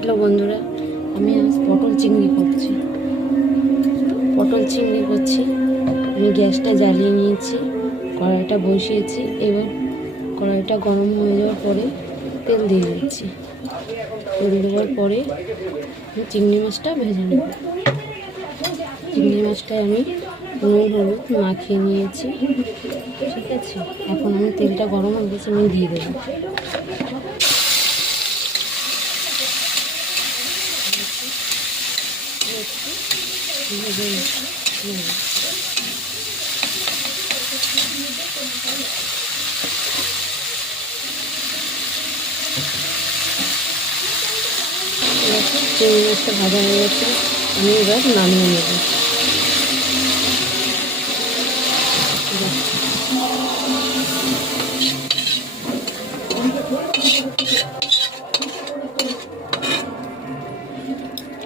Hello বন্ধুরা, আমি আজ পটল চিংড়ি করছি। আমি গ্যাসটা জ্বালিয়ে নিয়েছি, কড়াইটা বসিয়েছি। এবার কড়াইটা গরম হয়ে যাওয়ার পরে তেল দিয়ে দিচ্ছি। তেল দেওয়ার পরে চিংড়ি মাছটা ভেজে নেব। চিংড়ি মাছটায় আমি নুন হলুদ মাখিয়ে নিয়েছি, ঠিক আছে। এখন আমি তেলটা গরম হয়ে গেছে, আমি দিয়ে দেবো। চিংড়ি মাছটা ভাজা হয়ে গেছে, আমি এবার নামিয়ে নেব।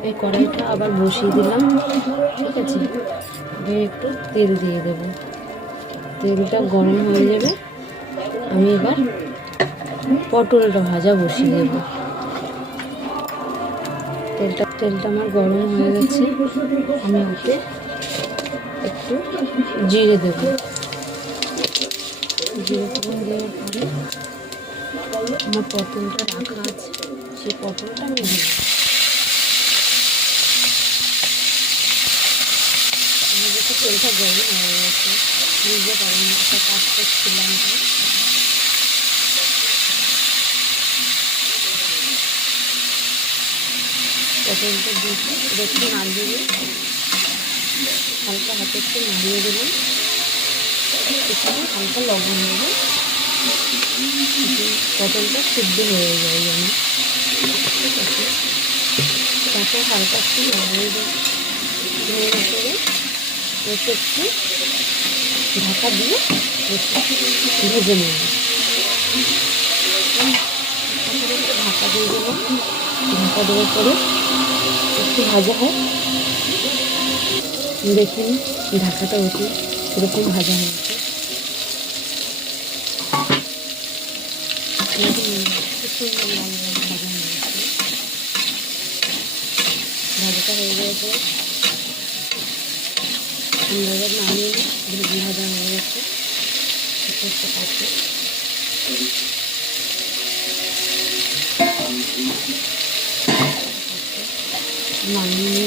এই কড়াইটা আবার বসিয়ে দিলাম, ঠিক আছে। এবার একটু তেল দিয়ে দেব। তেলটা গরম হয়ে যাবে, আমি এবার পটলটা ভাজা বসিয়ে দেব। তেলটা আমার গরম হয়ে গেছে, আমি ওতে একটু জিরে দেব। জিরে ফোড়ন দেওয়ার পরে আমার পটলটা রাখা আছে, সেই পটলটা আমি দেব। তেলটা গরম হয়ে গেছে, বুঝতে পারেন একটা কাজ করছিলাম। পটলটা দিয়ে একটু নাড়িয়ে দিই, হালকা হাতে একটু নাড়িয়ে দিলাম। এখানে হালকা লবণ দেবো, পটলটা সিদ্ধ হয়ে যায় যেন, ঠিক আছে। তাকে হালকা একটু নাড়িয়ে দেবো, নেড়ে করে একটু ঢাকা দিয়ে ভেজে নেব। ঢাকা দিয়ে দেবো, ঢাকা দেওয়ার পরে একটু ভাজা হয়, দেখুন ঢাকাটা উঠে এরকম ভাজা হয়েছে। সুন্দর লাল ভাজা হয়েছে। ভাজাটা হয়ে যাওয়ার পরে আমরা এবার নামিয়ে ভেজে ভাজা হয়ে গেছে। একটা পাশে নামিয়ে